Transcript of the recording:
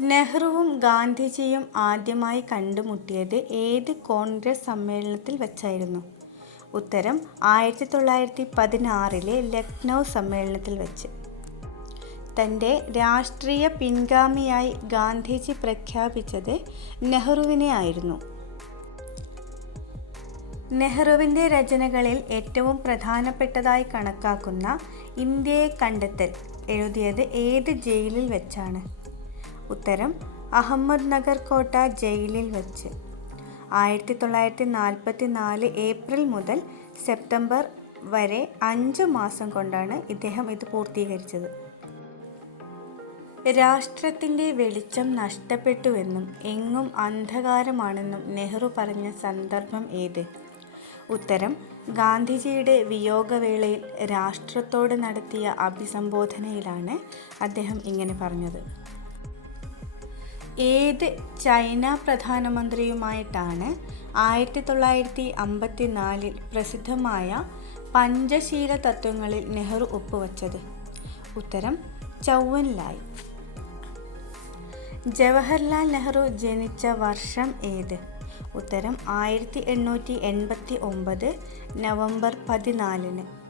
നെഹ്റുവും ഗാന്ധിജിയും ആദ്യമായി കണ്ടുമുട്ടിയത് ഏത് കോൺഗ്രസ് സമ്മേളനത്തിൽ വെച്ചായിരുന്നു ഉത്തരം ആയിരത്തി തൊള്ളായിരത്തി പതിനാറിലെ ലക്നൗ സമ്മേളനത്തിൽ വെച്ച് തന്റെ രാഷ്ട്രീയ പിൻഗാമിയായി ഗാന്ധിജി പ്രഖ്യാപിച്ചത് നെഹ്റുവിനെ ആയിരുന്നു. നെഹ്റുവിന്റെ രചനകളിൽ ഏറ്റവും പ്രധാനപ്പെട്ടതായി കണക്കാക്കുന്ന ഇന്ത്യയെ കണ്ടെത്തൽ എഴുതിയത് ഏത് ജയിലിൽ വച്ചാണ്? ഉത്തരം അഹമ്മദ് നഗർ കോട്ട ജയിലിൽ വെച്ച് ആയിരത്തി തൊള്ളായിരത്തി നാൽപ്പത്തി നാല് ഏപ്രിൽ മുതൽ സെപ്റ്റംബർ വരെ അഞ്ച് മാസം കൊണ്ടാണ് ഇദ്ദേഹം ഇത് പൂർത്തീകരിച്ചത്. രാഷ്ട്രത്തിന്റെ വെളിച്ചം നഷ്ടപ്പെട്ടുവെന്നും എങ്ങും അന്ധകാരമാണെന്നും നെഹ്റു പറഞ്ഞ സന്ദർഭം ഏത്? ഉത്തരം ഗാന്ധിജിയുടെ വിയോഗവേളയിൽ രാഷ്ട്രത്തോട് നടത്തിയ അഭിസംബോധനയിലാണ് അദ്ദേഹം ഇങ്ങനെ പറഞ്ഞത്. ഏത് ചൈന പ്രധാനമന്ത്രിയുമായിട്ടാണ് ആയിരത്തി തൊള്ളായിരത്തി അമ്പത്തിനാലിൽ പ്രസിദ്ധമായ പഞ്ചശീല തത്വങ്ങളിൽ നെഹ്റു ഒപ്പുവച്ചത്? ഉത്തരം ചൗവൻലായ് ജവഹർലാൽ നെഹ്റു ജനിച്ച വർഷം ഏത്? ഉത്തരം ആയിരത്തി എണ്ണൂറ്റി എൺപത്തി ഒമ്പത് നവംബർ പതിനാലിന്.